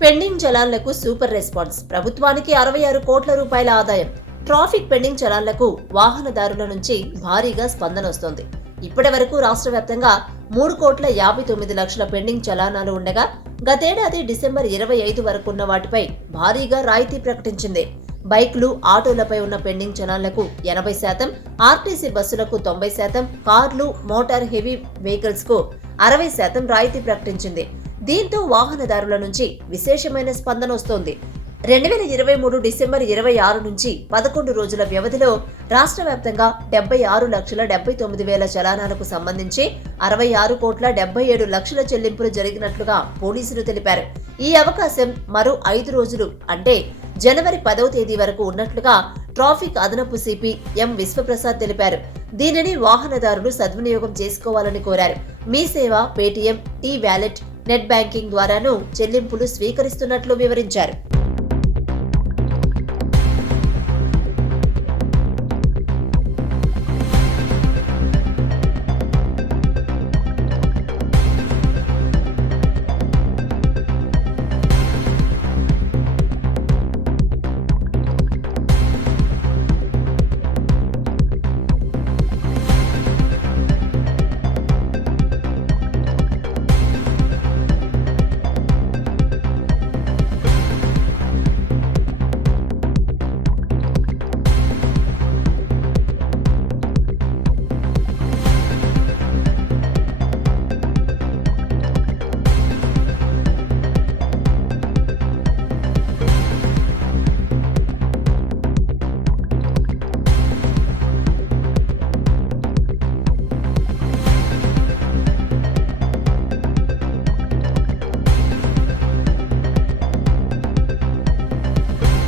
Pending చలాన్లకు super response. ప్రభుత్వానికి 66 కోట్ల రూపాయల ఆదాయం. ట్రాఫిక్ పెండింగ్ చలాన్లకు వాహనదారుల నుంచి భారీగా స్పందన వస్తోంది. ఇప్పటి వరకు రాష్ట్ర వ్యాప్తంగా 3,59,00,000 పెండింగ్ చలానాలు ఉండగా గతేడాది డిసెంబర్ 25 వరకున్న వాటిపై భారీగా రాయితీ ప్రకటించింది. బైక్లు, ఆటోలపై ఉన్న పెండింగ్ చలాన్లకు 80%, ఆర్టీసీ బస్సులకు 90%, కార్లు, మోటార్ హెవీ వెహికల్స్ కు 60% రాయితీ ప్రకటించింది. దీంతో వాహనదారుల నుంచి విశేషమైన స్పందన వస్తోంది. 2023 డిసెంబర్ 26 నుంచి 11 రోజుల వ్యవధిలో రాష్ట్ర వ్యాప్తంగా 76,79,000 చలానాలకు సంబంధించి 66,77,00,000 చెల్లింపులు జరిగినట్లుగా పోలీసులు తెలిపారు. ఈ అవకాశం మరో 5 రోజులు అంటే జనవరి 10వ తేదీ వరకు ఉన్నట్లుగా ట్రాఫిక్ అదనపు సిపి ఎం విశ్వప్రసాద్ తెలిపారు. దీనిని వాహనదారులు సద్వినియోగం చేసుకోవాలని కోరారు. మీ సేవ, Paytm, T wallet, net banking ద్వారాను చెల్లింపులు స్వీకరిస్తున్నట్లు వివరించారు.